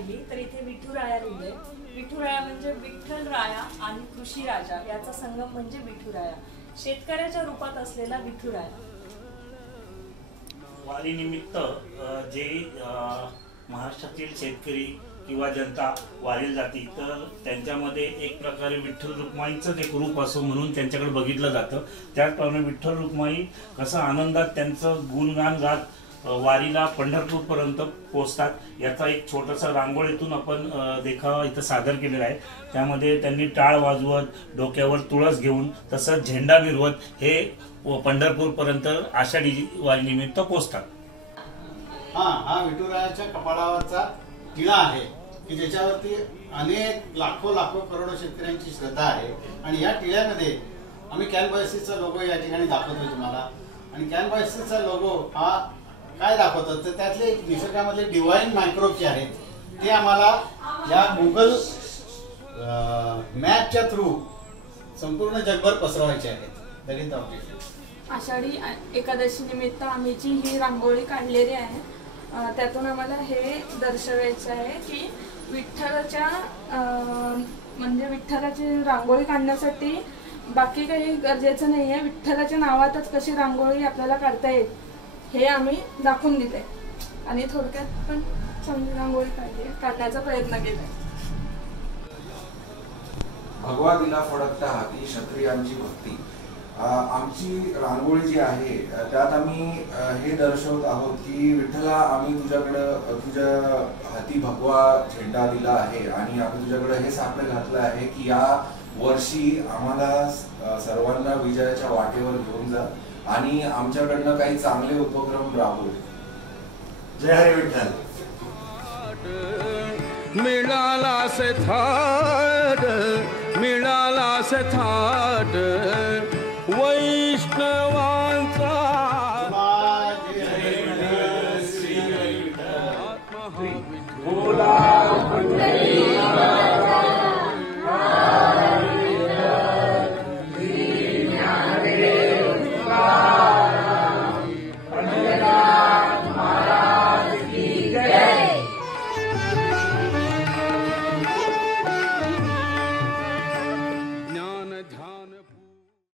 पाहिली तर इथे विठुराया लिहिलंय। विठुराया म्हणजे विठ्ठलराया आणि कृषीराजा याचा संगम म्हणजे विठुराया, शेतकऱ्याच्या रूपात असलेला विठुराया। वारी निमित्त जे महाराष्ट्रातील शेतकरी किंवा जनता वारीला जाती तर त्यांच्यामध्ये एक प्रकारे विठ्ठल रुक्माईचं एक रूप असो म्हणून त्यांच्याकडे बघितलं जातं। त्याचप्रमाणे विठ्ठल रुक्माई कसं आनंदात त्यांचं गुणगान गात वारीला पंढरपूरपर्यंत पोहोचतात याचा एक छोटासा रांगोळीतून आपण देखावा इथं सादर केलेला आहे। त्यामध्ये त्यांनी टाळ वाजवत, डोक्यावर तुळस घेऊन, तसंच झेंडा मिरवत हे पंढरपूरपर्यंत आषाढी वारी निमित्त पोहोचतात। हा विठुरायाच्या कपाळावरचा टिळा आहे की ज्याच्यावरती अनेक लाखो करोडो शेतकऱ्यांची श्रद्धा आहे। आणि या टिळ्यामध्ये आम्ही कॅनव्हासिसचा लोगो या ठिकाणी दाखवतोय तुम्हाला। आणि कॅनव्हासिसचा लोगो हा काय दाखवतो तर त्यातले निसर्गामधले डिवाइन मायक्रोब जे आहेत ते आम्हाला या गुगल मॅपच्या थ्रू संपूर्ण जगभर पसरवायचे आहेत। That is the objective. Ashadhi Ekadashi निमित्त आम्ही जी ही रांगोळी काढलेली आहे त्यातून आम्हाला हे दर्शवायचं आहे की विठ्ठलाच्या म्हणजे विठ्ठलाची रांगोळी काढण्यासाठी बाकी काही गरजेचं नाही आहे, विठ्ठलाच्या नावातच कशी रांगोळी आपल्याला काढता येईल हे आम्ही दाखवून दिले आणि थोडक्यात पण चांगली रांगोळी काढण्याचा प्रयत्न केला। भगवा दिला फडकता हाती क्षत्रियांची भक्ती आमची रांगोळी जी आहे त्यात आम्ही हे दर्शवत आहोत की विठ्ठला आम्ही तुझ्याकडे तुझ्या हाती भगवा झेंडा दिला आहे आणि आम्ही तुझ्याकडे हे साकडं घातलं आहे की या वर्षी आम्हाला सर्वांना विजयाच्या वाटेवर घेऊन जा आणि आमच्याकडनं काही चांगले उपक्रम राबवू। जय हरी विठ्ठल। मिळाला से थाट, मिळाला से थाट वैष्णवांचा श्री